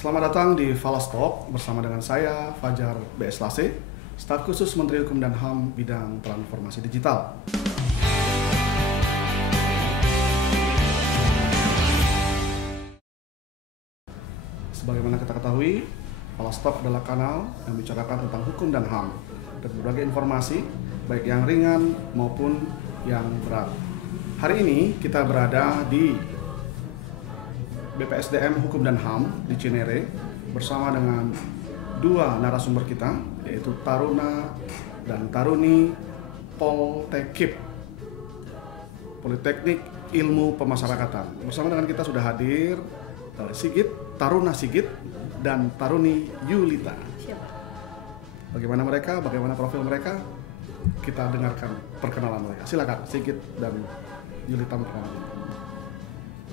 Selamat datang di Falas Talk bersama dengan saya Fajar BS Lase, staf khusus Menteri Hukum dan HAM bidang transformasi digital. Sebagaimana kita ketahui, Falas Talk adalah kanal yang bicarakan tentang hukum dan HAM dan berbagai informasi baik yang ringan maupun yang berat. Hari ini kita berada di BPSDM Hukum dan HAM di Cinere bersama dengan dua narasumber kita, yaitu Taruna dan Taruni Poltekip, Politeknik Ilmu Pemasyarakatan. Bersama dengan kita sudah hadir Taruna Sigit dan Taruni Yulita. Bagaimana mereka, bagaimana profil mereka? Kita dengarkan perkenalan mereka. Silakan Sigit dan Yulita perkenalan.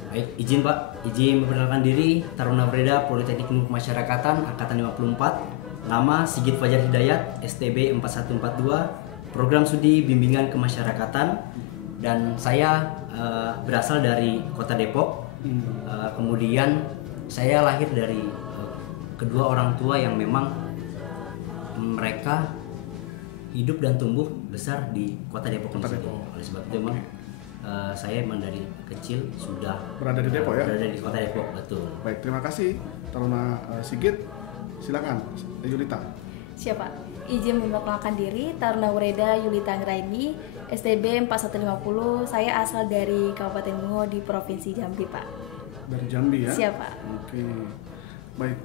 Baik, izin Pak, izin memperkenalkan diri, Taruna Breda Politeknik Ilmu Pemasyarakatan Angkatan 54. Nama Sigit Fajar Hidayat, STB 4142, Program Studi Bimbingan Kemasyarakatan. Dan saya berasal dari Kota Depok. Kemudian saya lahir dari kedua orang tua yang memang mereka hidup dan tumbuh besar di Kota Depok. Oleh sebab itu memang saya memang dari kecil sudah berada di Depok ya? Berada di Kota Depok, betul. Baik, terima kasih Taruna Sigit. Silakan Yulita. Siapa? Izin memperkenalkan diri, Taruna Breda Yulita Anggraini, STB 4150. Saya asal dari Kabupaten Bungo di Provinsi Jambi, Pak. Dari Jambi ya? Siapa? Oke. Baik.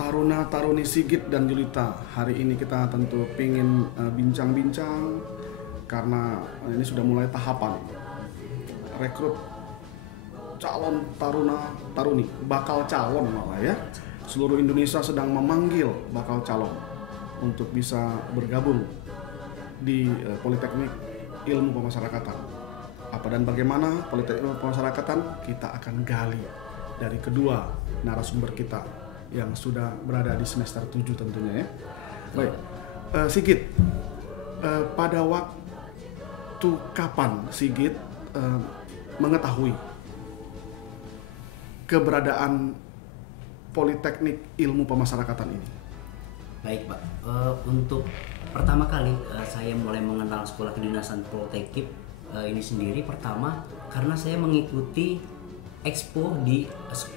Taruna Taruni Sigit dan Yulita, hari ini kita tentu pingin bincang-bincang karena ini sudah mulai tahapan rekrut calon taruna taruni, bakal calon malah ya. Seluruh Indonesia sedang memanggil bakal calon untuk bisa bergabung di Politeknik Ilmu Pemasyarakatan. Apa dan bagaimana Politeknik Ilmu Pemasyarakatan, kita akan gali dari kedua narasumber kita yang sudah berada di semester 7 tentunya ya. Baik, Sigit, pada waktu kapan Sigit mengetahui keberadaan Politeknik Ilmu Pemasyarakatan ini? Baik Pak, untuk pertama kali saya mulai mengenal sekolah kedinasan Poltekip ini sendiri pertama karena saya mengikuti expo di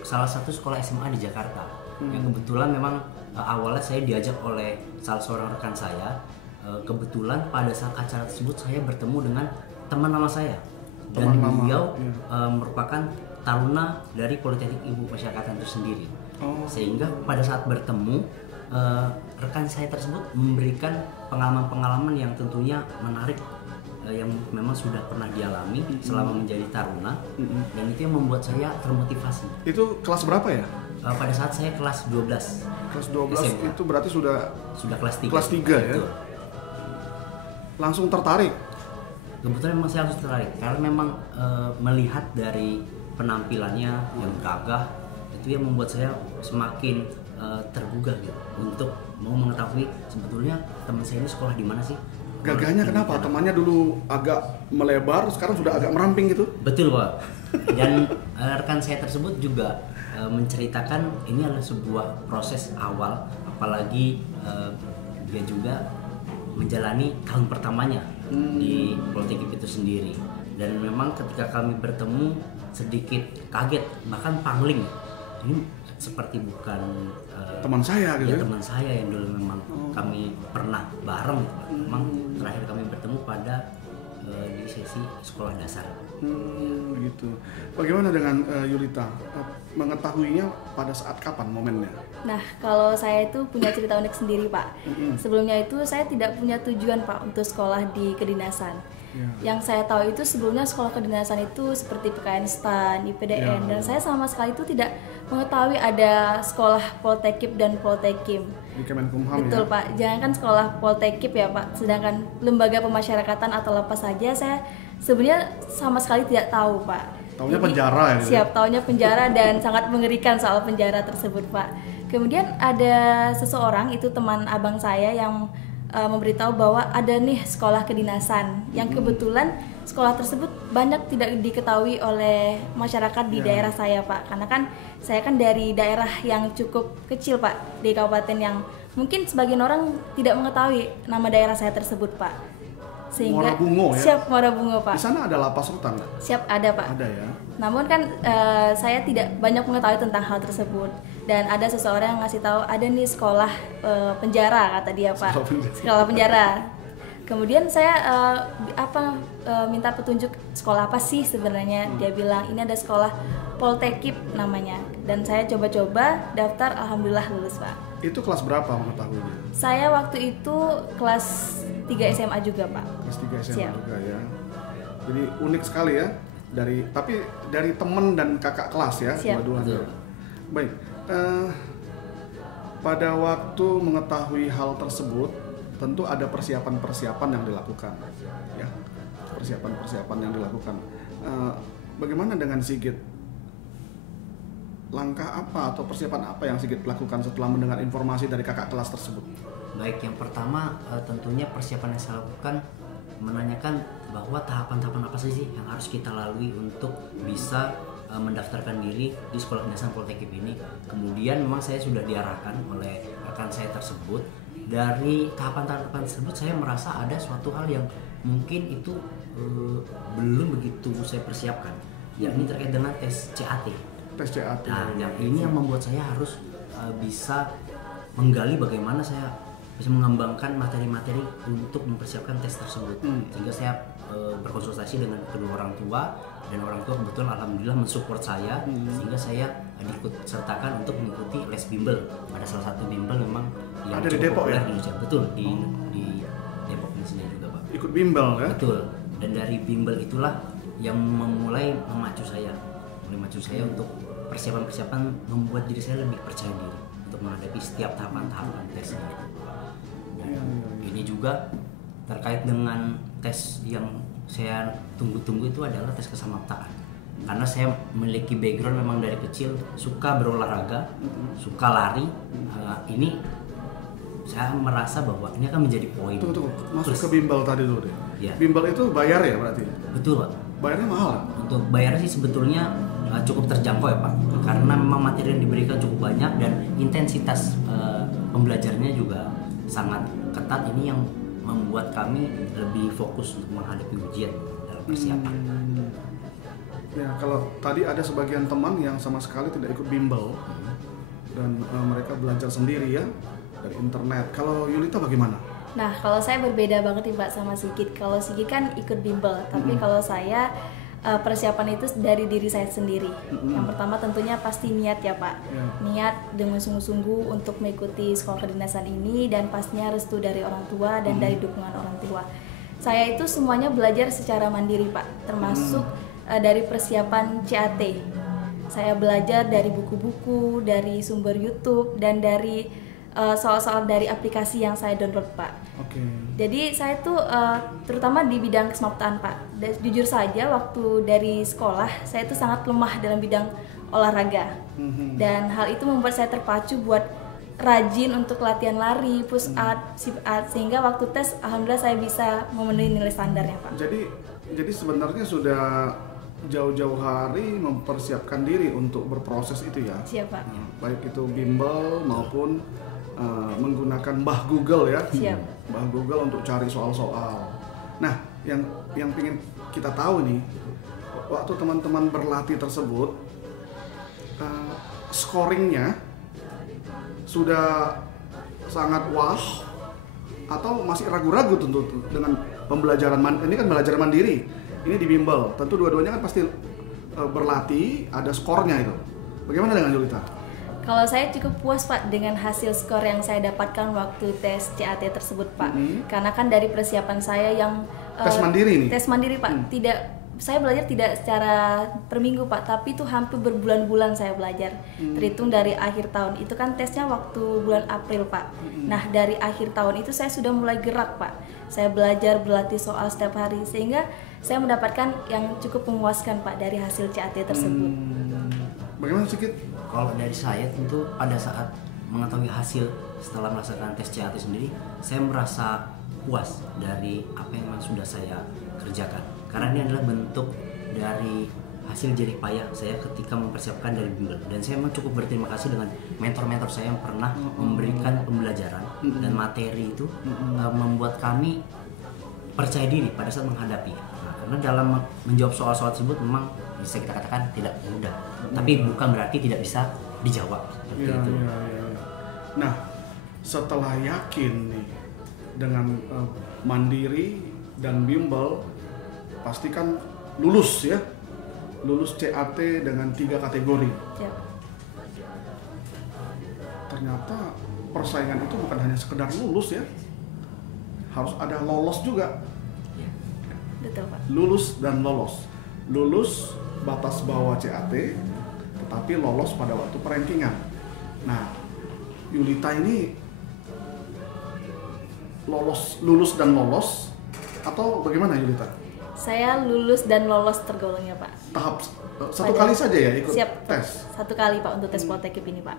salah satu sekolah SMA di Jakarta. Yang kebetulan memang awalnya saya diajak oleh salah seorang rekan saya. Kebetulan pada saat acara tersebut saya bertemu dengan teman lama saya dan beliau merupakan taruna dari Politeknik Ilmu Pemasyarakatan itu sendiri. Sehingga pada saat bertemu rekan saya tersebut memberikan pengalaman-pengalaman yang tentunya menarik yang memang sudah pernah dialami selama menjadi taruna dan itu yang membuat saya termotivasi. Itu kelas berapa ya? Pada saat saya kelas 12. Kelas 12 SMA. Itu berarti sudah kelas 3. Kelas 3 ya. Itu. Langsung tertarik. Kebetulan memang saya langsung tertarik karena memang melihat dari penampilannya yang gagah itu yang membuat saya semakin tergugah gitu untuk mau mengetahui sebetulnya teman saya ini sekolah di mana sih. Gagahnya kenapa? Temannya dulu agak melebar, sekarang sudah agak meramping gitu? Betul Pak. Dan rekan saya tersebut juga menceritakan ini adalah sebuah proses awal, apalagi dia juga menjalani tahun pertamanya di Politeknik itu sendiri. Dan memang ketika kami bertemu sedikit kaget, bahkan pangling. Ini seperti bukan teman saya gitu ya? Teman saya yang dulu memang kami pernah bareng. Memang terakhir kami bertemu pada di sesi sekolah dasar. Begitu. Bagaimana dengan Yulita? Mengetahuinya pada saat kapan momennya? Nah, kalau saya itu punya cerita unik sendiri, Pak. Sebelumnya itu saya tidak punya tujuan, Pak, untuk sekolah di kedinasan. Yang saya tahu itu sebelumnya sekolah kedinasan itu seperti PKN STAN, IPDN, dan saya sama sekali itu tidak mengetahui ada sekolah Poltekip dan Poltekim. Di Kemenkumham. Betul ya? Pak, jangankan sekolah Poltekip ya Pak, sedangkan lembaga pemasyarakatan atau lepas saja saya sebenarnya sama sekali tidak tahu Pak. Taunya penjara ya? Siap, taunya penjara dan sangat mengerikan soal penjara tersebut Pak. Kemudian ada seseorang, itu teman abang saya yang memberitahu bahwa ada nih sekolah kedinasan yang kebetulan sekolah tersebut banyak tidak diketahui oleh masyarakat di daerah saya Pak, karena kan saya kan dari daerah yang cukup kecil Pak, di kabupaten yang mungkin sebagian orang tidak mengetahui nama daerah saya tersebut Pak. Sehingga Muara Bungo ya? Siap, Muara Bungo Pak. Di sana ada lapas rutan nggak? Siap, ada Pak. Ada ya. Namun kan saya tidak banyak mengetahui tentang hal tersebut, dan ada seseorang yang ngasih tahu ada nih sekolah penjara kata dia Pak. Sekolah penjara. Kemudian saya minta petunjuk sekolah apa sih sebenarnya. Dia bilang ini ada sekolah Poltekip namanya, dan saya coba-coba daftar, alhamdulillah lulus Pak. Itu kelas berapa mengetahuinya? Saya waktu itu kelas 3 SMA juga Pak. Kelas 3 SMA Siap. juga ya. Jadi unik sekali ya. Tapi dari teman dan kakak kelas ya, Siap. dua-duanya. Baik. Pada waktu mengetahui hal tersebut, tentu ada persiapan-persiapan yang dilakukan, ya. Persiapan-persiapan yang dilakukan. Bagaimana dengan Sigit? Langkah apa atau persiapan apa yang Sigit lakukan setelah mendengar informasi dari kakak kelas tersebut? Baik, yang pertama tentunya persiapan yang saya lakukan menanyakan bahwa tahapan-tahapan apa sih yang harus kita lalui untuk bisa mendaftarkan diri di Sekolah Kedinasan Poltekip ini. Kemudian memang saya sudah diarahkan oleh rekan saya tersebut. Dari tahapan-tahapan tersebut saya merasa ada suatu hal yang mungkin itu belum begitu saya persiapkan, yakni terkait dengan tes CAT. Tes CAT. Nah, yang ini yang membuat saya harus bisa menggali bagaimana saya bisa mengembangkan materi-materi untuk mempersiapkan tes tersebut. Sehingga saya berkonsultasi dengan kedua orang tua, dan orang tua kebetulan alhamdulillah mensupport saya, sehingga saya diikut sertakan untuk mengikuti les bimbel. Ada salah satu bimbel memang yang ada di cukup Depok populer ya? di Indonesia. Betul, di Depok ini sendiri juga Pak. Ikut bimbel ya? Betul. Dan dari bimbel itulah yang memulai memacu saya untuk persiapan-persiapan membuat diri saya lebih percaya diri untuk menghadapi setiap tahapan-tahapan tes ini. Dan ini juga terkait dengan tes yang saya tunggu-tunggu itu adalah tes kesamaptaan. Karena saya memiliki background memang dari kecil suka berolahraga, suka lari. Ini saya merasa bahwa ini akan menjadi poin. Tunggu, masuk ke bimbel tadi dulu deh. Ya. Bimbel itu bayar ya berarti? Betul Pak. Bayarnya mahal kan? Untuk bayarnya sih sebetulnya cukup terjangkau ya Pak, karena memang materi yang diberikan cukup banyak dan intensitas pembelajarannya juga sangat ketat. Ini yang membuat kami lebih fokus untuk menghadapi ujian dalam persiapan. Ya, kalau tadi ada sebagian teman yang sama sekali tidak ikut bimbel dan mereka belajar sendiri ya dari internet. Kalau Yulita bagaimana? Nah, kalau saya berbeda banget nih Pak sama Sigit. Kalau Sigit kan ikut bimbel, tapi kalau saya persiapan itu dari diri saya sendiri. Yang pertama tentunya pasti niat ya Pak. Niat dengan sungguh-sungguh untuk mengikuti sekolah kedinasan ini, dan pastinya restu dari orang tua dan dari dukungan orang tua. Saya itu semuanya belajar secara mandiri Pak, termasuk dari persiapan CAT. Saya belajar dari buku-buku, dari sumber YouTube, dan dari soal-soal dari aplikasi yang saya download Pak. Oke. Jadi saya tuh terutama di bidang kesamaptaan Pak. Jujur saja waktu dari sekolah saya tuh sangat lemah dalam bidang olahraga. Dan hal itu membuat saya terpacu buat rajin untuk latihan lari, push up, sit up, sehingga waktu tes alhamdulillah saya bisa memenuhi nilai standarnya Pak. Jadi sebenarnya sudah jauh-jauh hari mempersiapkan diri untuk berproses itu ya. Siap Pak. Baik itu bimbel maupun menggunakan Mbah Google ya. Siap. Mbah Google untuk cari soal-soal. Nah, yang ingin kita tahu nih, waktu teman-teman berlatih tersebut, scoringnya sudah sangat wah atau masih ragu-ragu tentu dengan pembelajaran ini kan belajar mandiri, ini di bimbel, tentu dua-duanya kan pasti berlatih, ada skornya itu. Bagaimana dengan Yulita? Kalau saya cukup puas Pak dengan hasil skor yang saya dapatkan waktu tes CAT tersebut Pak. Karena kan dari persiapan saya yang Tes mandiri nih? Tes mandiri Pak. Saya belajar tidak secara per minggu Pak, tapi itu hampir berbulan-bulan saya belajar. Terhitung dari akhir tahun. Itu kan tesnya waktu bulan April Pak. Nah, dari akhir tahun itu saya sudah mulai gerak Pak. Saya belajar berlatih soal setiap hari, sehingga saya mendapatkan yang cukup memuaskan Pak dari hasil CAT tersebut. Bagaimana sedikit? Kalau dari saya tentu pada saat mengetahui hasil setelah melaksanakan tes CAT sendiri, saya merasa puas dari apa yang memang sudah saya kerjakan. Karena ini adalah bentuk dari hasil jerih payah saya ketika mempersiapkan dari bimbel. Dan saya memang cukup berterima kasih dengan mentor-mentor saya yang pernah memberikan pembelajaran dan materi itu membuat kami percaya diri pada saat menghadapi. Nah, karena dalam menjawab soal-soal tersebut memang bisa kita katakan tidak mudah, tapi bukan berarti tidak bisa dijawab. Seperti itu. Nah, setelah yakin nih dengan mandiri dan bimbel, pastikan lulus ya, lulus CAT dengan 3 kategori. Ya. Ternyata persaingan itu bukan hanya sekedar lulus ya, harus ada lolos juga. Betul Pak. Lulus dan lolos. Lulus batas bawah CAT, tetapi lolos pada waktu perankingan. Nah, Yulita ini lulus dan lolos atau bagaimana Yulita? Saya lulus dan lolos tergolongnya Pak. Tahap satu kali saja ya ikut Siap. tes? 1 kali Pak untuk tes Poltekip ini Pak.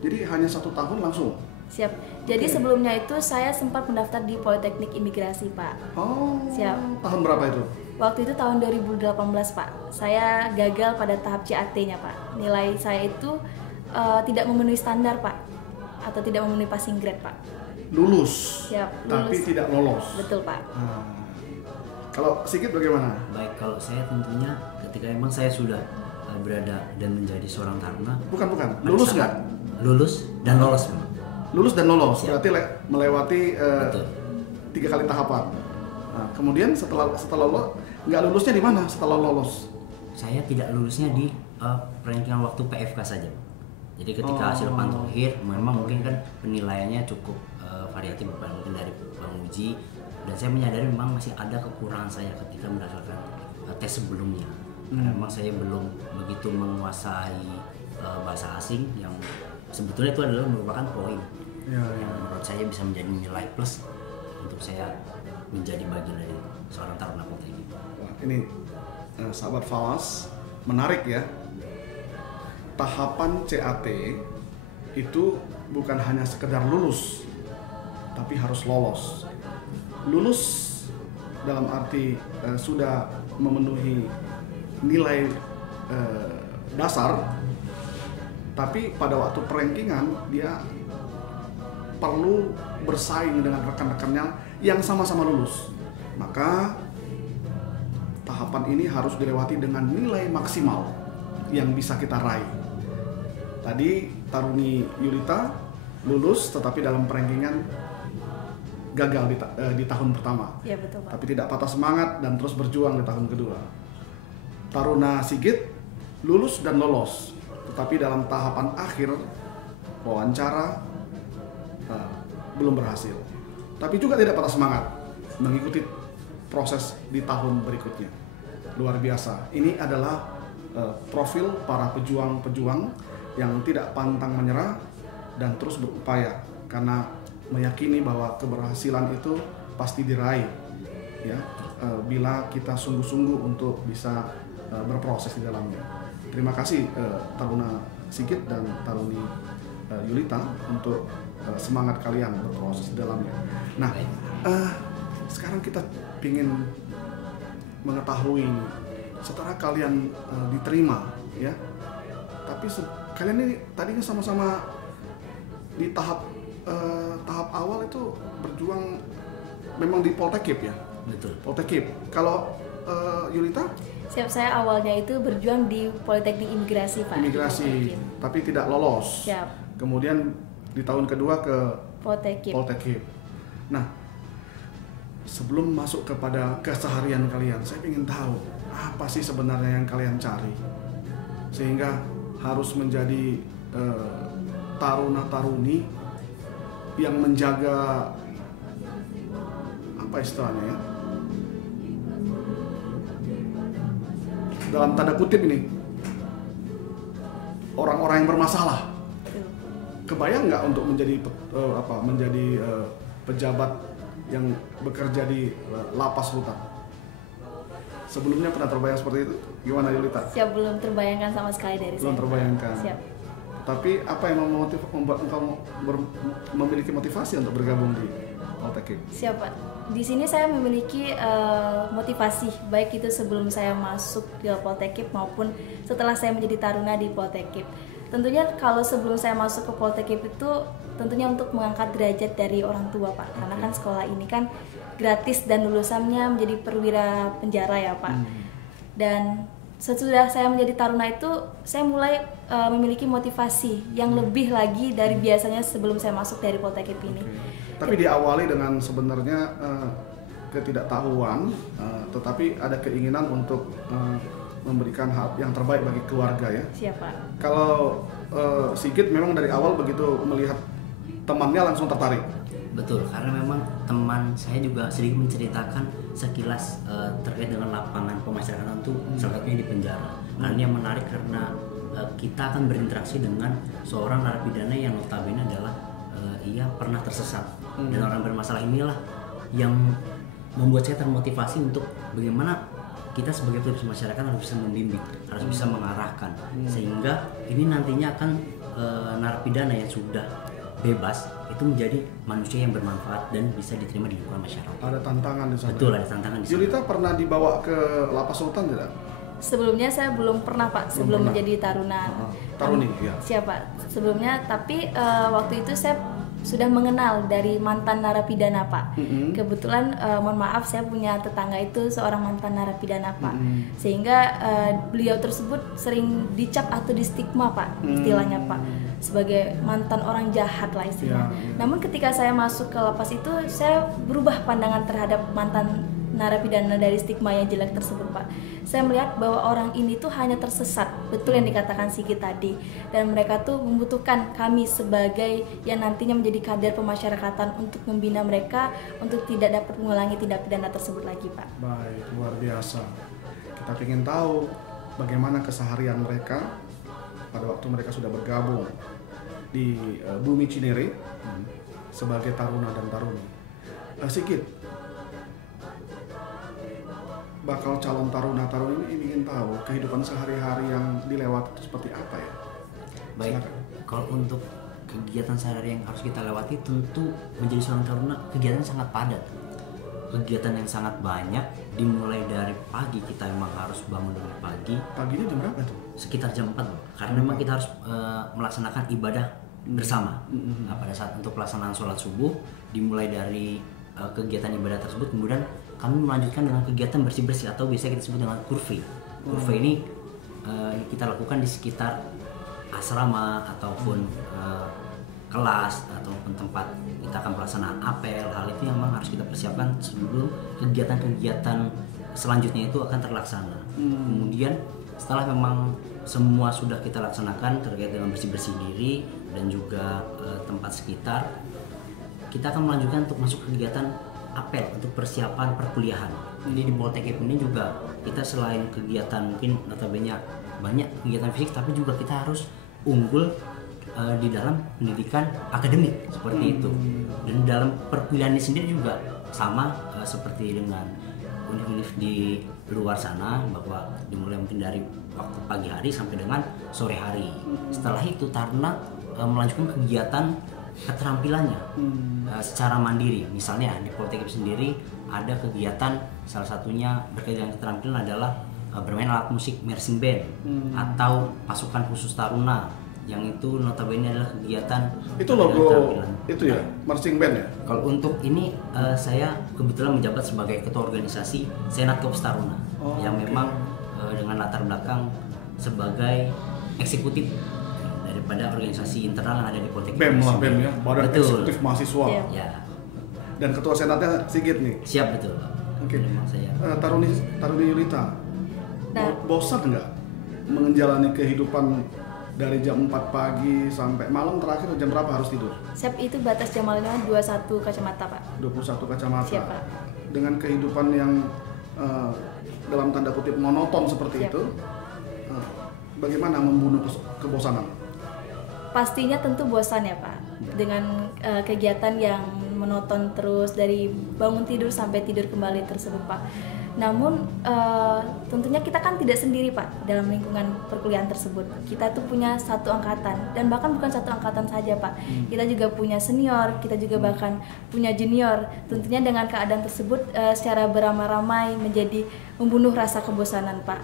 Jadi hanya 1 tahun langsung? Siap. Jadi sebelumnya itu saya sempat mendaftar di Politeknik Imigrasi Pak. Oh. Siap. Tahun berapa itu? Waktu itu tahun 2018 Pak. Saya gagal pada tahap CAT-nya Pak. Nilai saya itu tidak memenuhi standar Pak, atau tidak memenuhi passing grade Pak. Lulus. Siap. Tapi Lulus. tidak lolos. Betul Pak. Kalau Sigit bagaimana? Baik, kalau saya tentunya ketika memang saya sudah berada dan menjadi seorang taruna. Bukan. Lulus nggak? Lulus dan lolos memang. Lulus dan lolos. Siap. Berarti melewati Betul. 3 kali tahapan. Nah, kemudian setelah lolos, nggak lulusnya di mana setelah lolos? Saya tidak lulusnya di perankingan waktu PFK saja. Jadi ketika hasil pantau akhir memang mungkin kan penilaiannya cukup variatif, mungkin dari penguji, dan saya menyadari memang masih ada kekurangan saya ketika mendapatkan tes sebelumnya. Karena memang saya belum begitu menguasai bahasa asing yang sebetulnya itu adalah merupakan poin yang menurut saya bisa menjadi nilai plus untuk saya menjadi bagian dari seorang taruna Poltekip. Wah, ini sahabat Falas, menarik ya. Tahapan CAT itu bukan hanya sekedar lulus, tapi harus lolos. Lulus dalam arti sudah memenuhi nilai dasar, tapi pada waktu perankingan dia perlu bersaing dengan rekan-rekannya yang sama-sama lulus. Maka tahapan ini harus dilewati dengan nilai maksimal yang bisa kita raih. Tadi taruni Yulita lulus, tetapi dalam perankingan gagal di tahun pertama. Ya betul Pak. Tapi tidak patah semangat dan terus berjuang di tahun kedua. Taruna Sigit lulus dan lolos, tetapi dalam tahapan akhir wawancara belum berhasil. Tapi juga tidak patah semangat mengikuti proses di tahun berikutnya. Luar biasa. Ini adalah profil para pejuang-pejuang yang tidak pantang menyerah dan terus berupaya karena meyakini bahwa keberhasilan itu pasti diraih ya, bila kita sungguh-sungguh untuk bisa berproses di dalamnya. Terima kasih Taruna Sigit dan Taruni Yulita untuk semangat kalian berproses di dalamnya. Nah, sekarang kita ingin mengetahui setelah kalian diterima ya, tapi kalian ini tadinya sama-sama di tahap awal itu berjuang memang di Poltekip ya? Betul. Poltekip. Kalau Yulita? Siap, saya awalnya itu berjuang di Politeknik Imigrasi Pak. Imigrasi, tapi tidak lolos. Siap. Kemudian di tahun kedua ke Poltekip. Nah, sebelum masuk kepada keseharian kalian, saya ingin tahu apa sih sebenarnya yang kalian cari sehingga harus menjadi taruna-taruni yang menjaga apa istilahnya ya, dalam tanda kutip ini, orang-orang yang bermasalah. Kebayang nggak untuk menjadi pejabat yang bekerja di lapas rutan? Sebelumnya pernah terbayang seperti itu? Gimana Yulita? Siap, belum terbayangkan sama sekali dari Belum saya. terbayangkan. Siap. Tapi apa yang membuat engkau memiliki motivasi untuk bergabung di Poltekkip? Siapa? Di sini saya memiliki motivasi baik itu sebelum saya masuk ke Poltekkip maupun setelah saya menjadi taruna di Poltekkip. Tentunya kalau sebelum saya masuk ke Poltekkip itu tentunya untuk mengangkat derajat dari orang tua, Pak. Karena kan sekolah ini kan gratis dan lulusannya menjadi perwira penjara ya, Pak. Dan sesudah saya menjadi taruna itu saya mulai memiliki motivasi yang lebih lagi dari biasanya sebelum saya masuk dari Poltekkip ini. Tapi diawali dengan sebenarnya ketidaktahuan, tetapi ada keinginan untuk memberikan hal yang terbaik bagi keluarga ya. Siapa? Kalau Sigit memang dari awal begitu melihat temannya langsung tertarik. Betul, karena memang teman saya juga sedikit menceritakan sekilas terkait dengan lapangan pemasyarakatan itu salah satunya di penjara. Hal ini yang menarik karena kita akan berinteraksi dengan seorang narapidana yang notabene adalah ia pernah tersesat. Dan orang bermasalah inilah yang membuat saya termotivasi untuk bagaimana kita sebagai pelipis masyarakat harus bisa membimbing, harus bisa mengarahkan, sehingga ini nantinya akan narapidana yang sudah bebas itu menjadi manusia yang bermanfaat dan bisa diterima di lingkungan masyarakat. Ada tantangan di sana. Betul, ada tantangan di sana. Julita pernah dibawa ke Lapas Sultan tidak? Sebelumnya saya belum pernah, Pak, sebelum menjadi taruna. Taruni, ya. Siapa? Sebelumnya, tapi waktu itu saya sudah mengenal dari mantan narapidana, Pak. Kebetulan mohon maaf saya punya tetangga itu seorang mantan narapidana, Pak. Sehingga beliau tersebut sering dicap atau distigma, Pak, istilahnya, Pak, sebagai mantan orang jahat lah istilahnya. Namun ketika saya masuk ke lapas itu saya berubah pandangan terhadap mantan narapidana dari stigma yang jelek tersebut, Pak. Saya melihat bahwa orang ini tuh hanya tersesat, betul yang dikatakan Sigit tadi, dan mereka tuh membutuhkan kami sebagai yang nantinya menjadi kader pemasyarakatan untuk membina mereka untuk tidak dapat mengulangi tindak pidana tersebut lagi, Pak. Baik, luar biasa. Kita ingin tahu bagaimana keseharian mereka pada waktu mereka sudah bergabung di Bumi Cinere sebagai taruna dan taruni. Sigit, bakal calon taruna-taruni ini ingin tahu kehidupan sehari-hari yang dilewati itu seperti apa ya? Baik, kalau untuk kegiatan sehari-hari yang harus kita lewati tentu menjadi seorang taruna kegiatan sangat padat. Kegiatan yang sangat banyak, dimulai dari pagi kita memang harus bangun dari pagi. Paginya jam berapa tuh? Sekitar jam 4, karena memang kita harus melaksanakan ibadah bersama. Pada saat untuk pelaksanaan sholat subuh, dimulai dari kegiatan ibadah tersebut, kemudian kami melanjutkan dengan kegiatan bersih-bersih atau biasa kita sebut dengan kurve. Kurve ini kita lakukan di sekitar asrama ataupun kelas ataupun tempat kita akan pelaksanaan apel. Hal itu yang memang harus kita persiapkan sebelum kegiatan-kegiatan selanjutnya itu akan terlaksana. Kemudian setelah memang semua sudah kita laksanakan terkait dengan bersih-bersih diri dan juga tempat sekitar, kita akan melanjutkan untuk masuk kegiatan apel untuk persiapan perkuliahan. Jadi di Poltekkip ini juga kita selain kegiatan mungkin notabene banyak kegiatan fisik, tapi juga kita harus unggul di dalam pendidikan akademik seperti itu. Dan dalam perkuliahan ini sendiri juga sama seperti dengan univ-univ di luar sana, bahwa dimulai mungkin dari waktu pagi hari sampai dengan sore hari. Setelah itu taruna melanjutkan kegiatan keterampilannya secara mandiri. Misalnya di Poltekkip sendiri ada kegiatan, salah satunya berkaitan dengan keterampilan adalah bermain alat musik marching band atau pasukan khusus taruna, yang itu notabene adalah kegiatan itu logo itu ya, marching band ya. Kalau untuk ini saya kebetulan menjabat sebagai ketua organisasi Senat Korps Taruna yang memang dengan latar belakang sebagai eksekutif pada organisasi internal yang ada di Poltekkip. BEM lah, BEM ya, Badan Eksekutif Mahasiswa. Ya. Dan ketua senatnya Sigit nih. Siap, betul. Oke. Saya. Taruni Julita, bosan nggak menjalani kehidupan dari jam 4 pagi sampai malam terakhir jam berapa harus tidur? Siap, itu batas jam malamnya 21 kacamata, Pak. 21 kacamata. Siap, Pak. Dengan kehidupan yang dalam tanda kutip monoton seperti Siap. itu, bagaimana membunuh kebosanan? Pastinya tentu bosan ya, Pak, dengan kegiatan yang monoton terus dari bangun tidur sampai tidur kembali tersebut, Pak. Namun tentunya kita kan tidak sendiri Pak dalam lingkungan perkuliahan tersebut. Kita tuh punya satu angkatan, dan bahkan bukan satu angkatan saja Pak. Kita juga punya senior, kita juga bahkan punya junior. Tentunya dengan keadaan tersebut secara beramai-ramai menjadi membunuh rasa kebosanan Pak.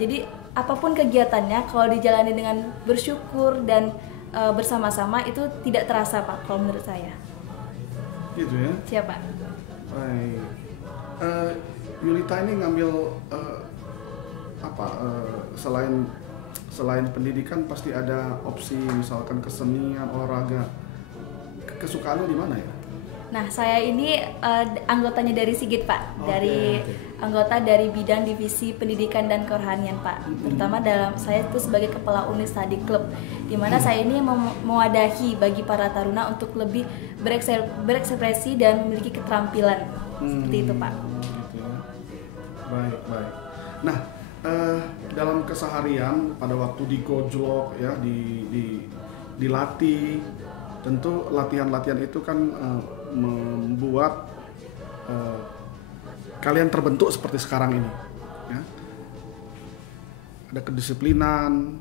Jadi apapun kegiatannya kalau dijalani dengan bersyukur dan bersama-sama itu tidak terasa Pak kalau menurut saya. Gitu ya. Siapa? Baik. Yulita ini ngambil selain pendidikan pasti ada opsi misalkan kesenian, olahraga. Kesukaannya di mana ya? Nah, saya ini anggotanya dari Sigit Pak, anggota dari bidang divisi pendidikan dan kerohanian Pak. Terutama saya itu sebagai kepala unit study club, di mana saya ini mewadahi bagi para taruna untuk lebih berekspresi dan memiliki keterampilan seperti itu Pak. Gitu ya. Baik. Nah, dalam keseharian pada waktu digojlok ya, dilatih, tentu latihan-latihan itu kan membuat kalian terbentuk seperti sekarang ini ya. Ada kedisiplinan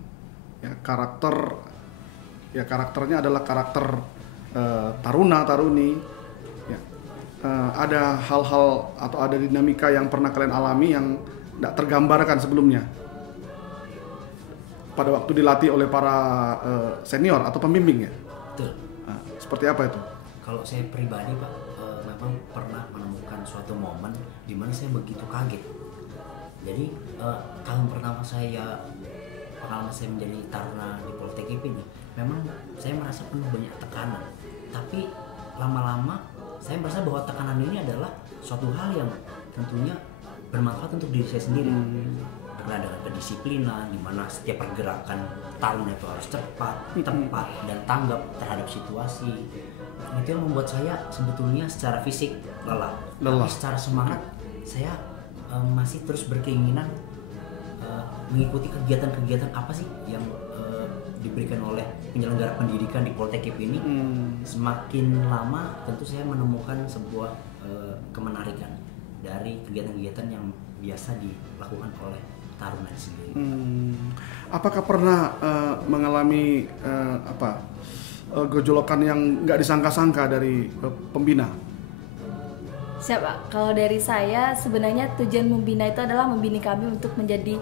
ya, karakternya adalah karakter taruna-taruni ya. Ada hal-hal atau ada dinamika yang pernah kalian alami yang tidak tergambarkan sebelumnya pada waktu dilatih oleh para senior atau pembimbing ya. Betul. Nah, seperti apa itu? Kalau saya pribadi Pak, memang pernah menemukan suatu momen di mana saya begitu kaget. Jadi tahun pertama pengalaman saya menjadi taruna di Poltekip ini, memang saya merasa penuh banyak tekanan. Tapi lama-lama saya merasa bahwa tekanan ini adalah suatu hal yang tentunya bermanfaat untuk diri saya sendiri. Karena dengan kedisiplinan, di mana setiap pergerakan taruna itu harus cepat, tepat, dan tanggap terhadap situasi. Itu yang membuat saya sebetulnya secara fisik lelah. Tapi secara semangat saya masih terus berkeinginan mengikuti kegiatan-kegiatan apa sih yang diberikan oleh penyelenggara pendidikan di Poltekip ini. Semakin lama tentu saya menemukan sebuah kemenarikan dari kegiatan-kegiatan yang biasa dilakukan oleh taruna sendiri. Apakah pernah mengalami gojolokan yang nggak disangka-sangka dari pembina? Siapa? Kalau dari saya sebenarnya tujuan membina itu adalah membina kami untuk menjadi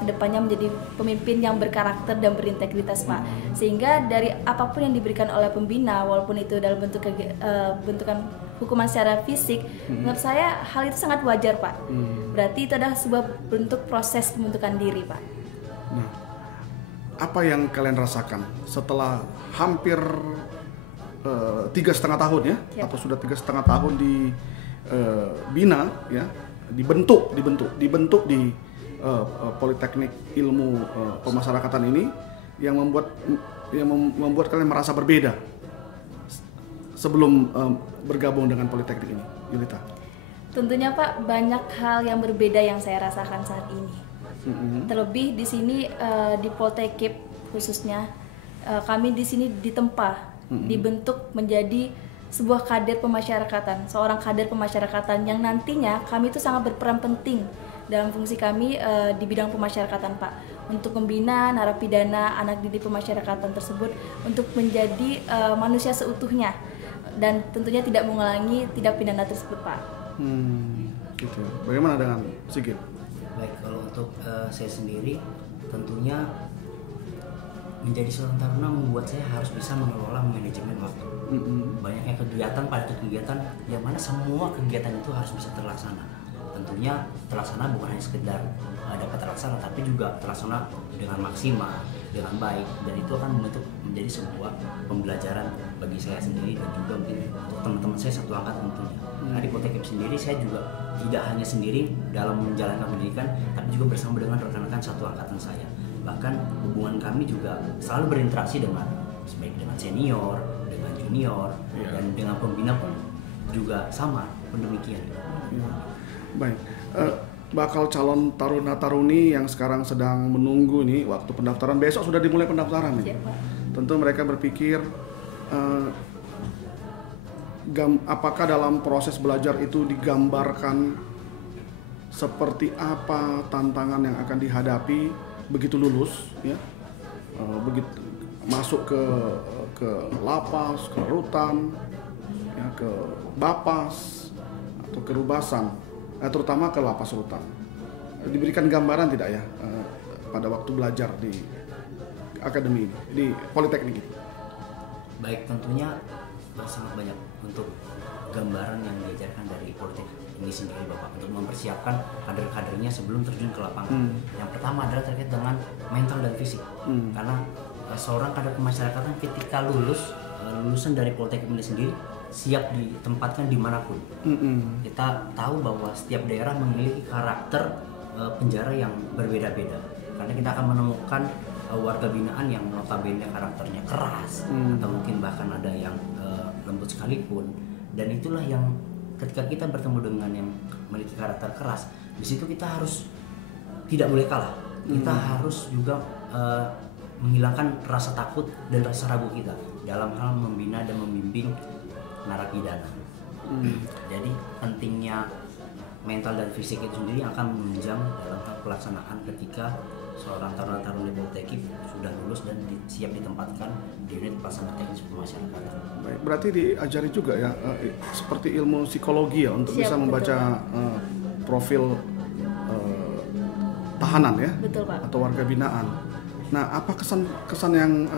kedepannya menjadi pemimpin yang berkarakter dan berintegritas Pak. Sehingga dari apapun yang diberikan oleh pembina, walaupun itu dalam bentukan hukuman secara fisik, menurut saya hal itu sangat wajar Pak. Berarti itu adalah sebuah bentuk proses pembentukan diri Pak. Nah, apa yang kalian rasakan setelah hampir 3,5 tahun ya, atau sudah 3,5 tahun di bina ya, dibentuk di Politeknik Ilmu Pemasyarakatan ini, yang membuat kalian merasa berbeda sebelum bergabung dengan Politeknik ini, Yulita? Tentunya Pak, banyak hal yang berbeda yang saya rasakan saat ini. Terlebih di sini di Poltekip khususnya, kami di sini ditempa, dibentuk menjadi sebuah kader pemasyarakatan, seorang kader pemasyarakatan yang nantinya kami itu sangat berperan penting dalam fungsi kami di bidang pemasyarakatan Pak, untuk membina narapidana anak didik pemasyarakatan tersebut untuk menjadi manusia seutuhnya dan tentunya tidak mengulangi tindak pidana tersebut Pak. Gitu. Bagaimana dengan Sigit? Baik, kalau untuk saya sendiri tentunya menjadi seorang taruna membuat saya harus bisa mengelola manajemen waktu. Banyaknya kegiatan pada kegiatan yang mana semua kegiatan itu harus bisa terlaksana. Tentunya terlaksana bukan hanya sekedar dapat terlaksana, tapi juga terlaksana dengan maksimal, dengan baik, dan itu akan menjadi sebuah pembelajaran bagi saya sendiri dan juga mungkin untuk teman-teman saya satu angkatan tentunya. Nah, di Poltekip sendiri saya juga tidak hanya sendiri dalam menjalankan pendidikan, tapi juga bersama dengan rekan-rekan satu angkatan saya. Bahkan hubungan kami juga selalu berinteraksi dengan senior, dengan junior, dan dengan pembina pun juga sama demikian. Baik, bakal calon taruna-taruni yang sekarang sedang menunggu nih waktu pendaftaran, besok sudah dimulai pendaftaran nih. Tentu mereka berpikir apakah dalam proses belajar itu digambarkan seperti apa tantangan yang akan dihadapi begitu lulus, ya, begitu masuk ke lapas, ke rutan, ya, ke bapas atau ke rubasan, terutama ke lapas rutan. Diberikan gambaran tidak ya pada waktu belajar di akademi ini, di Politeknik ini? Baik, tentunya sangat banyak untuk gambaran yang diajarkan dari Politeknik ini sendiri Bapak, untuk mempersiapkan kader-kadernya sebelum terjun ke lapangan. Yang pertama adalah terkait dengan mental dan fisik. Karena seorang kader kemasyarakatan ketika lulusan dari Politeknik ini sendiri siap ditempatkan dimanapun. Kita tahu bahwa setiap daerah memiliki karakter penjara yang berbeda-beda, karena kita akan menemukan warga binaan yang notabene karakternya keras, atau mungkin bahkan ada yang lembut sekalipun. Dan itulah yang ketika kita bertemu dengan yang memiliki karakter keras, di situ kita harus tidak boleh kalah. Kita harus juga menghilangkan rasa takut dan rasa ragu kita dalam hal membina dan membimbing narapidana. Jadi pentingnya mental dan fisik itu sendiri akan menunjang dalam hal pelaksanaan ketika seorang taruna-taruni Politeknik sudah lulus dan siap ditempatkan di unit pelaksana teknis pemasyarakatan. Baik, berarti diajari juga ya seperti ilmu psikologi ya untuk bisa membaca profil tahanan ya. Betul, Pak. Atau warga binaan. Nah, apa kesan yang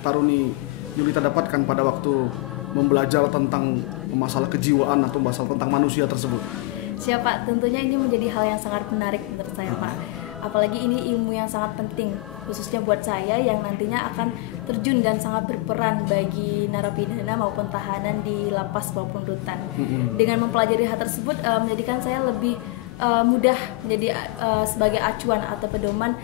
Taruni Yulita dapatkan pada waktu membelajar tentang masalah kejiwaan atau masalah tentang manusia tersebut? Siap Pak, tentunya ini menjadi hal yang sangat menarik menurut saya Pak. Apalagi ini ilmu yang sangat penting, khususnya buat saya yang nantinya akan terjun dan sangat berperan bagi narapidana maupun tahanan di lapas maupun rutan. Dengan mempelajari hal tersebut menjadikan saya lebih mudah menjadi sebagai acuan atau pedoman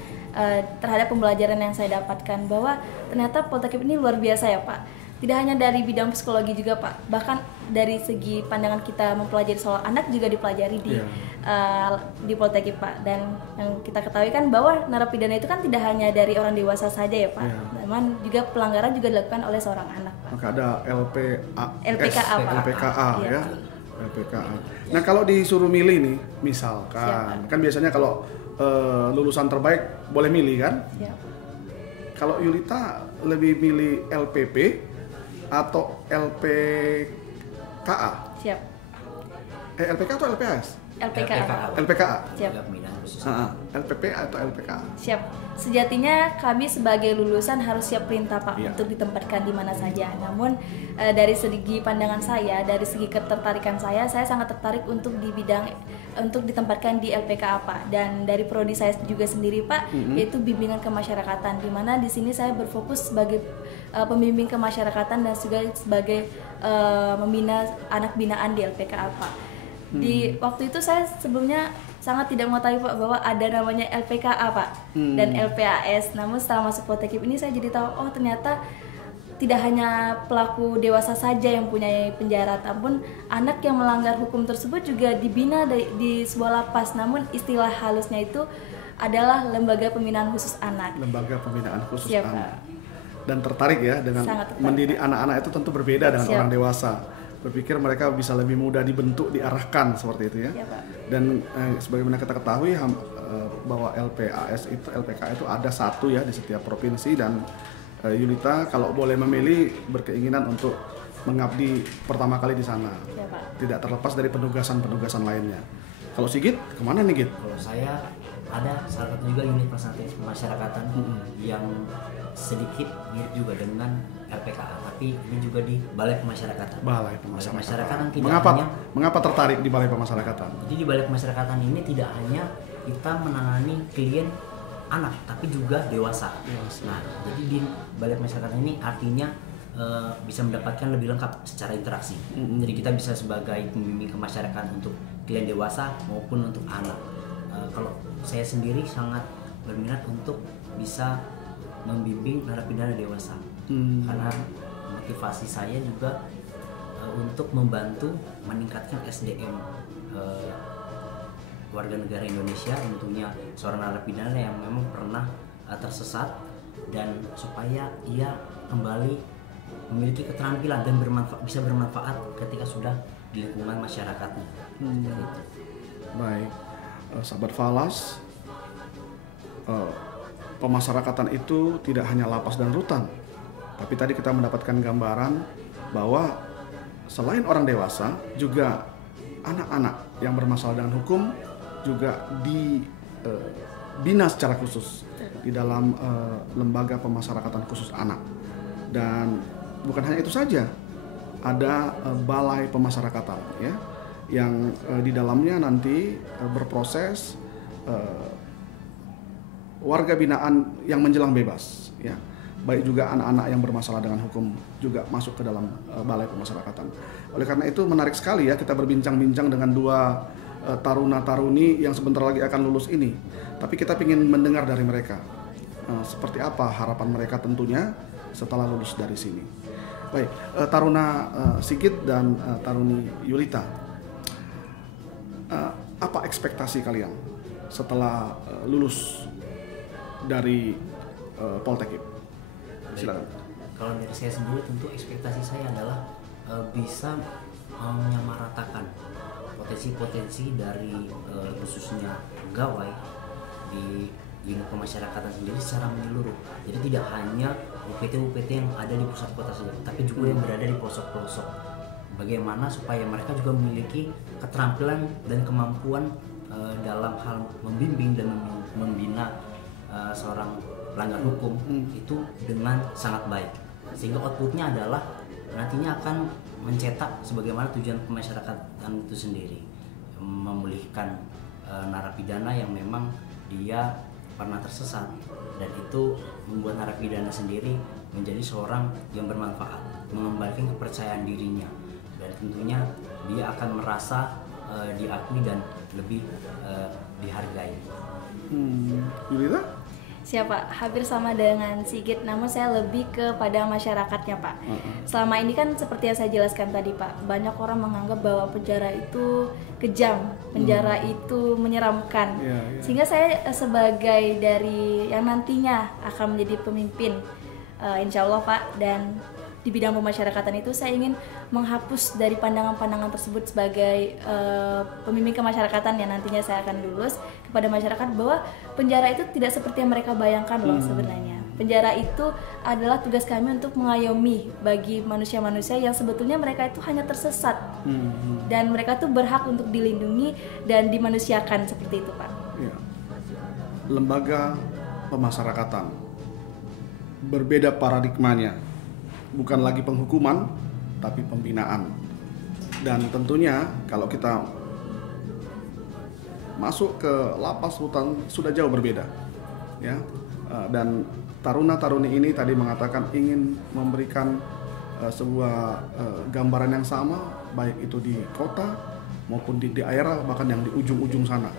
terhadap pembelajaran yang saya dapatkan, bahwa ternyata Politeknik ini luar biasa ya Pak. Tidak hanya dari bidang psikologi juga Pak, bahkan dari segi pandangan kita mempelajari soal anak juga dipelajari di Politeknik Pak. Dan yang kita ketahui kan bahwa narapidana itu kan tidak hanya dari orang dewasa saja ya Pak, namun juga pelanggaran juga dilakukan oleh seorang anak Pak. Maka ada LPKA Pak. LPKA Iya. ya. LPKA. Nah, kalau disuruh milih nih, misalkan kan biasanya kalau lulusan terbaik boleh milih kan? Siap. Kalau Yulita lebih milih LPP atau LPKA? Siap. LPK atau LPAS? LPKA. LPKA. Siap. LPP atau LPKA? Siap. Sejatinya kami sebagai lulusan harus siap perintah Pak untuk ditempatkan di mana saja. Namun dari segi pandangan saya, dari segi ketertarikan saya sangat tertarik untuk untuk ditempatkan di LPKA Pak. Dan dari prodi saya juga sendiri Pak, yaitu bimbingan kemasyarakatan, di mana di sini saya berfokus sebagai pembimbing kemasyarakatan dan juga sebagai membina anak binaan di LPKA Pak. Di waktu itu saya sebelumnya sangat tidak mengetahui Pak bahwa ada namanya LPKA Pak dan LPAS. Namun setelah masuk Politeknik ini saya jadi tahu, oh ternyata tidak hanya pelaku dewasa saja yang punya penjara, namun anak yang melanggar hukum tersebut juga dibina di sebuah lapas. Namun istilah halusnya itu adalah Lembaga Pembinaan Khusus Anak. Lembaga Pembinaan Khusus Siap, Anak. Pak. Dan tertarik ya dengan mendidik anak-anak itu tentu berbeda dengan orang dewasa. Berpikir mereka bisa lebih mudah dibentuk, diarahkan seperti itu ya. Dan sebagaimana kita ketahui bahwa LPAS itu, LPK itu ada satu ya di setiap provinsi, dan Yulita kalau boleh memilih berkeinginan untuk mengabdi pertama kali di sana. Tidak terlepas dari penugasan-penugasan lainnya. Kalau Sigit kemana nih Git? Kalau saya ada salah satu juga unit pelaksana teknis pemasyarakatan yang sedikit mirip juga dengan LPKA, tapi ini juga di Balai Pemasyarakatan. Balai Pemasyarakatan. Tidak mengapa tertarik di Balai Pemasyarakatan? Jadi di Balai Pemasyarakatan ini tidak hanya kita menangani klien anak, tapi juga dewasa. Nah, jadi di Balai Pemasyarakatan ini artinya bisa mendapatkan lebih lengkap secara interaksi. Jadi kita bisa sebagai pembimbing kemasyarakatan untuk klien dewasa maupun untuk anak. Kalau saya sendiri sangat berminat untuk bisa membimbing narapidana dewasa, karena motivasi saya juga untuk membantu meningkatkan SDM warga negara Indonesia, tentunya seorang narapidana yang memang pernah tersesat, dan supaya ia kembali memiliki keterampilan dan bisa bermanfaat ketika sudah di lingkungan masyarakatnya. Baik. sahabat Falas, pemasyarakatan itu tidak hanya lapas dan rutan, tapi tadi kita mendapatkan gambaran bahwa selain orang dewasa, juga anak-anak yang bermasalah dengan hukum juga dibina secara khusus di dalam lembaga pemasyarakatan khusus anak. Dan bukan hanya itu saja, ada balai pemasyarakatan ya, yang di dalamnya nanti berproses warga binaan yang menjelang bebas ya. Baik juga anak-anak yang bermasalah dengan hukum juga masuk ke dalam balai pemasyarakatan. Oleh karena itu menarik sekali ya kita berbincang-bincang dengan dua taruna-taruni yang sebentar lagi akan lulus ini. Tapi kita ingin mendengar dari mereka seperti apa harapan mereka tentunya setelah lulus dari sini. Baik, Taruna Sigit dan Taruni Yulita, apa ekspektasi kalian setelah lulus dari Poltekip? Silakan. Kalau dari saya sendiri tentu ekspektasi saya adalah bisa menyamaratakan potensi-potensi dari khususnya pegawai di unit pemasyarakatan sendiri secara menyeluruh. Jadi tidak hanya UPT-UPT yang ada di pusat kota saja, tapi juga yang berada di pelosok-pelosok. Bagaimana supaya mereka juga memiliki keterampilan dan kemampuan dalam hal membimbing dan membina seorang pelanggar hukum itu dengan sangat baik, sehingga outputnya adalah nantinya akan mencetak sebagaimana tujuan pemasyarakatan itu sendiri, memulihkan narapidana yang memang dia pernah tersesat, dan itu membuat narapidana sendiri menjadi seorang yang bermanfaat, mengembalikan kepercayaan dirinya, dan tentunya dia akan merasa diakui dan lebih dihargai. Yulita? Siapa? Hampir sama dengan Sigit, namun saya lebih kepada masyarakatnya, Pak. Selama ini kan seperti yang saya jelaskan tadi, Pak, banyak orang menganggap bahwa penjara itu kejam, penjara itu menyeramkan. Sehingga saya sebagai dari yang nantinya akan menjadi pemimpin, insya Allah, Pak, dan di bidang pemasyarakatan itu saya ingin menghapus dari pandangan-pandangan tersebut sebagai pemimpin kemasyarakatan yang nantinya saya akan lulus kepada masyarakat, bahwa penjara itu tidak seperti yang mereka bayangkan loh sebenarnya. Penjara itu adalah tugas kami untuk mengayomi bagi manusia-manusia yang sebetulnya mereka itu hanya tersesat, dan mereka tuh berhak untuk dilindungi dan dimanusiakan seperti itu, Pak. Ya. Lembaga pemasyarakatan berbeda paradigmanya, bukan lagi penghukuman tapi pembinaan. Dan tentunya kalau kita masuk ke lapas rutan sudah jauh berbeda ya. Dan taruna-taruni ini tadi mengatakan ingin memberikan sebuah gambaran yang sama, baik itu di kota maupun di daerah, bahkan yang di ujung-ujung sana.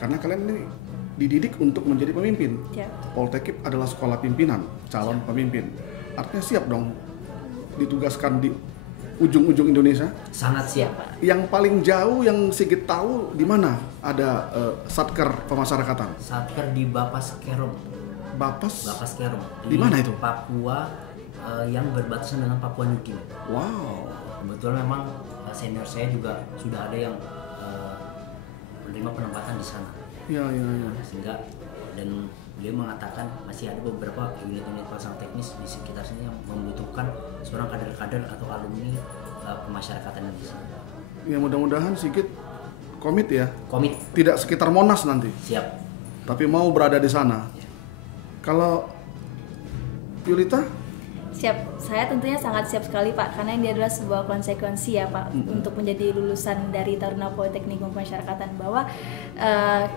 Karena kalian ini dididik untuk menjadi pemimpin. Poltekip adalah sekolah pimpinan, calon pemimpin. Artinya siap dong ditugaskan di ujung-ujung Indonesia? Sangat siap, Pak. Yang paling jauh yang Sigit tahu di mana ada Satker pemasyarakatan? Satker di Bapas Kerom. Bapas Kerom. Di mana itu? Papua, yang berbatasan dengan Papua New Guinea. Wow. Kebetulan memang senior saya juga sudah ada yang menerima penempatan di sana. Ya. Sehingga dan beliau mengatakan masih ada beberapa unit-unit pelaksana teknis di sekitar sini yang membutuhkan seorang kader-kader atau alumni pemasyarakatan di sini. Ya mudah-mudahan Sigit komit ya. Komit. Tidak sekitar Monas nanti. Siap. Tapi mau berada di sana. Ya. Kalau Yulita? Siap, saya tentunya sangat siap sekali, Pak, karena ini adalah sebuah konsekuensi ya, Pak, untuk menjadi lulusan dari Taruna Politeknik Pemasyarakatan, bahwa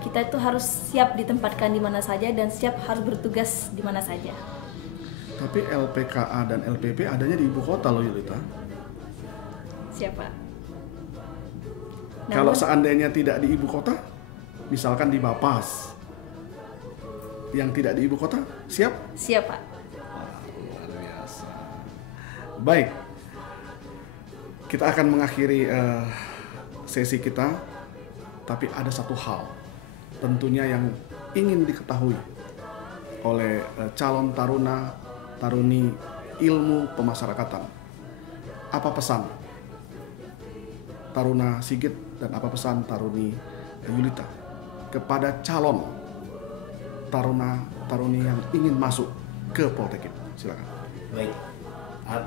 kita itu harus siap ditempatkan di mana saja dan siap harus bertugas di mana saja. Tapi LPKA dan LPP adanya di ibu kota loh, Yulita. Siap, Pak. Kalau seandainya tidak di ibu kota, misalkan di Bapas, yang tidak di ibu kota, siap? Siap, Pak. Baik, kita akan mengakhiri sesi kita, tapi ada satu hal tentunya yang ingin diketahui oleh calon taruni ilmu pemasyarakatan. Apa pesan Taruna Sigit dan apa pesan Taruni Yulita kepada calon taruna-taruni yang ingin masuk ke Poltekkip? Silakan. Baik,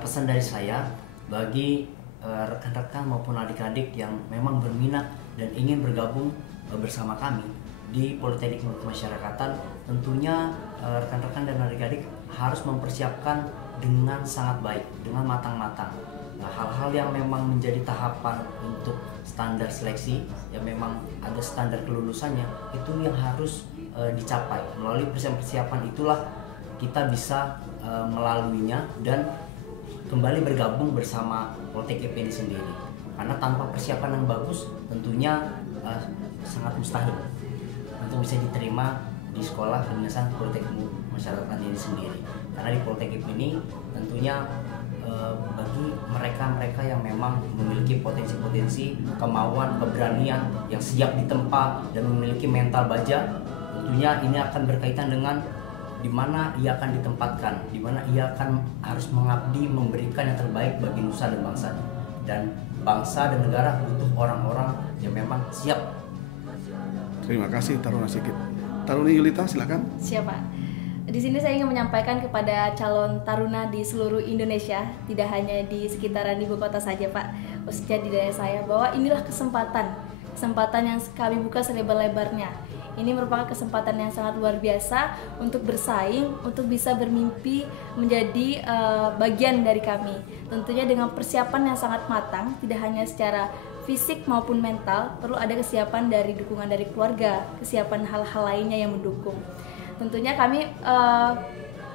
pesan dari saya bagi rekan-rekan maupun adik-adik yang memang berminat dan ingin bergabung bersama kami di Politeknik Kemasyarakatan, tentunya rekan-rekan dan adik-adik harus mempersiapkan dengan sangat baik, dengan matang-matang. Nah, hal-hal yang memang menjadi tahapan untuk standar seleksi, yang memang ada standar kelulusannya, itu yang harus dicapai. Melalui persiapan itulah kita bisa melaluinya dan kembali bergabung bersama Poltekkip ini sendiri. Karena tanpa persiapan yang bagus, tentunya sangat mustahil untuk bisa diterima di sekolah kedinasan Politeknik Masyarakat ini sendiri. Karena di Poltekkip ini tentunya bagi mereka-mereka yang memang memiliki potensi-potensi, kemauan, keberanian yang siap ditempa dan memiliki mental baja, tentunya ini akan berkaitan dengan di mana ia akan ditempatkan, di mana ia akan harus mengabdi, memberikan yang terbaik bagi nusa dan bangsa. Dan bangsa dan negara butuh orang-orang yang memang siap. Terima kasih Taruna Sigit. Taruni Yulita, silakan. Siapa? Di sini saya ingin menyampaikan kepada calon taruna di seluruh Indonesia, tidak hanya di sekitaran ibu kota saja Pak, khususnya di daerah saya, bahwa inilah kesempatan yang kami buka selebar-lebarnya. Ini merupakan kesempatan yang sangat luar biasa untuk bersaing, untuk bisa bermimpi menjadi bagian dari kami. Tentunya dengan persiapan yang sangat matang, tidak hanya secara fisik maupun mental, perlu ada kesiapan dari dukungan dari keluarga, kesiapan hal-hal lainnya yang mendukung. Tentunya kami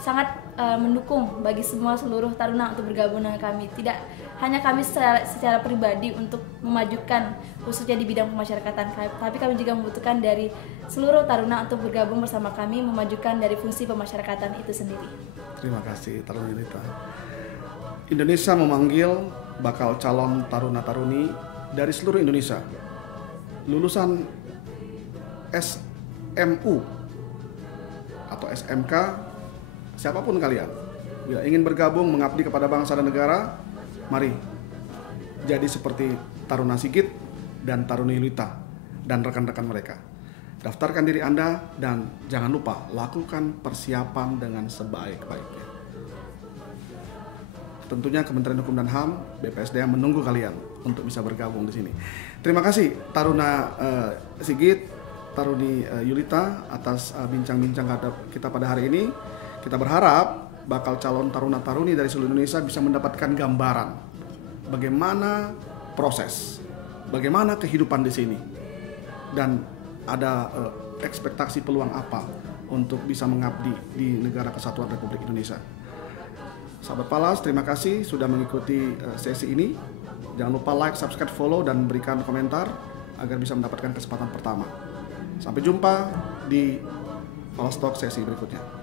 sangat mendukung bagi seluruh taruna untuk bergabung dengan kami. Tidak hanya kami secara pribadi untuk memajukan khususnya di bidang pemasyarakatan, tapi kami juga membutuhkan dari seluruh taruna untuk bergabung bersama kami memajukan dari fungsi pemasyarakatan itu sendiri. Terima kasih Taruna Yulita. Indonesia memanggil bakal calon taruna-taruni dari seluruh Indonesia, lulusan SMU atau SMK, siapapun kalian, bila ingin bergabung mengabdi kepada bangsa dan negara, mari jadi seperti Taruna Sigit dan Taruni Yulita dan rekan-rekan mereka. Daftarkan diri Anda dan jangan lupa lakukan persiapan dengan sebaik-baiknya. Tentunya Kementerian Hukum dan HAM, BPSDM menunggu kalian untuk bisa bergabung di sini. Terima kasih Taruna Sigit, Taruni Yulita atas bincang-bincang kita pada hari ini. Kita berharap bakal calon taruna-taruni dari seluruh Indonesia bisa mendapatkan gambaran bagaimana proses, bagaimana kehidupan di sini, dan ada ekspektasi peluang apa untuk bisa mengabdi di negara kesatuan Republik Indonesia. Sahabat Palas, terima kasih sudah mengikuti sesi ini. Jangan lupa like, subscribe, follow, dan berikan komentar agar bisa mendapatkan kesempatan pertama. Sampai jumpa di Palas Talk sesi berikutnya.